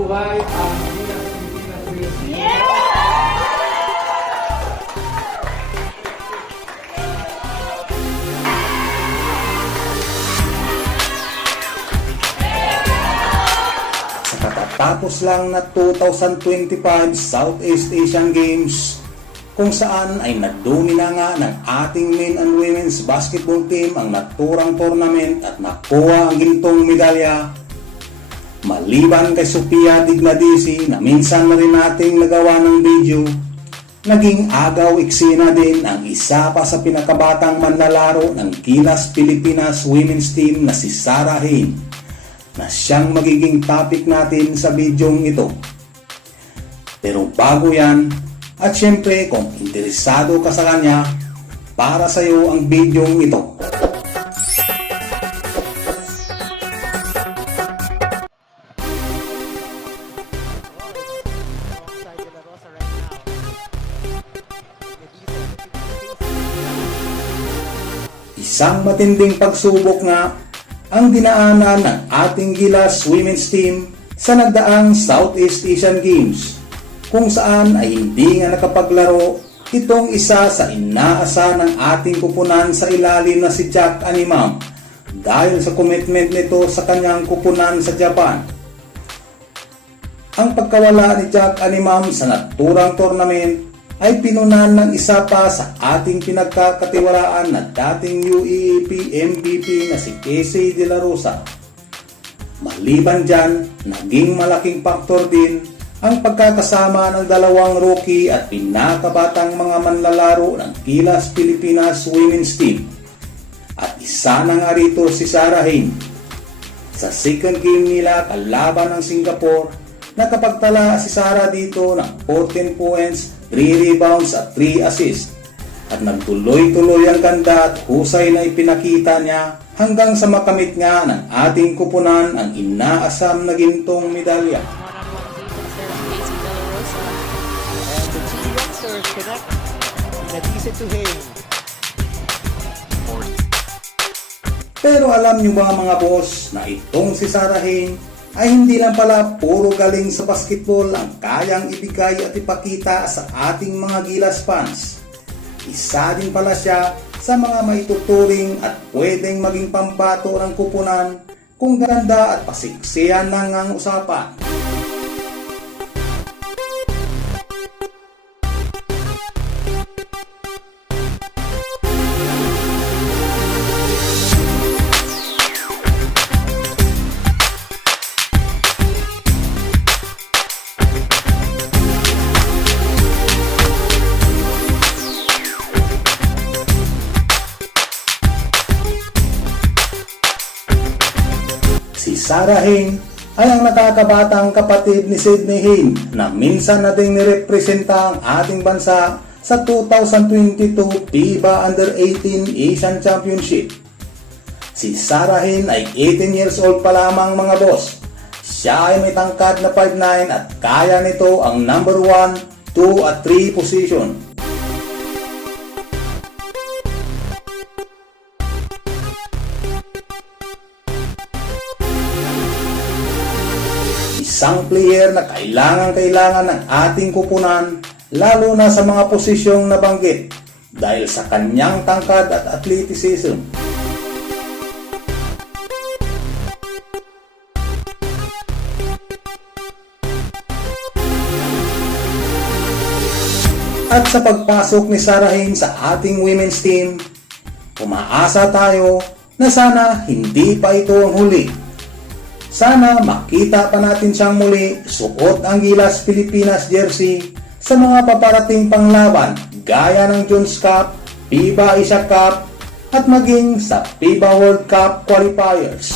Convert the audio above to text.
Buhay ang Gilas Pilipinas Racing. Sa katatapos lang na 2025 Southeast Asian Games, kung saan ay nadumi na nga ng ating men and women's basketball team ang naturang tournament at nakuha ang gintong medalya. Maliban kay Sophia Dignadisi na minsan na rin nating nagawa ng video, naging agaw eksena din ang isa pa sa pinakabatang manlalaro ng Gilas Pilipinas Women's Team na si Sarah Hain, na siyang magiging topic natin sa bidyong ito. Pero bago yan, at syempre kung interesado ka sa kanya, para sa iyo ang bidyong ito. Isang matinding pagsubok nga ang dinaanan ng ating Gilas Women's Team sa nagdaang Southeast Asian Games, kung saan ay hindi nga nakapaglaro itong isa sa inaasa ng ating kupunan sa ilalim na si Jack Animam dahil sa commitment nito sa kanyang kupunan sa Japan. Ang pagkawala ni Jack Animam sa naturang tournament ay pinunan ng isa pa sa ating pinagkakatiwalaan na dating UEAP MVP na si Casey De La Rosa. Maliban dyan, naging malaking faktor din ang pagkakasama ng dalawang rookie at pinakabatang mga manlalaro ng Gilas Pilipinas Women's Team. At isa na nga rito si Sarah Hain. Sa second game nila kalaban ng Singapore, nakapagtala si Sarah dito ng 14 points, 3 rebounds at 3 assists. At nagtuloy-tuloy ang ganda at husay na ipinakita niya hanggang sa makamit nga ng ating kupunan ang inaasam na gintong medalya. Connect. Nadisip to him. Pero alam nyo ba mga boss na itong si Sarah Hain ay hindi lang pala puro galing sa basketball ang kayang ibigay at ipakita sa ating mga Gilas fans. Isa din pala siya sa mga maituturing at pwedeng maging pambato ng kupunan kung ganda at pasiksihan ng ang usapan. Si Sarah Hain ay ang nakakabatang kapatid ni Sydney Hain na minsan na ding nirepresenta ang ating bansa sa 2022 FIBA Under-18 Asian Championship. Si Sarah Hain ay 18 years old pa lamang mga boss. Siya ay may tangkad na 5'9" at kaya nito ang number 1, 2 at 3 position. Isang player na kailangan ng ating kupunan lalo na sa mga posisyong nabanggit dahil sa kanyang tangkad at athleticism. At sa pagpasok ni Sarah Hain sa ating women's team, umaasa tayo na sana hindi pa ito ang huli. Sana makita pa natin siyang muli suot ang Gilas Pilipinas jersey sa mga paparating panglaban gaya ng Jones Cup, FIBA Asia Cup at maging sa FIBA World Cup qualifiers.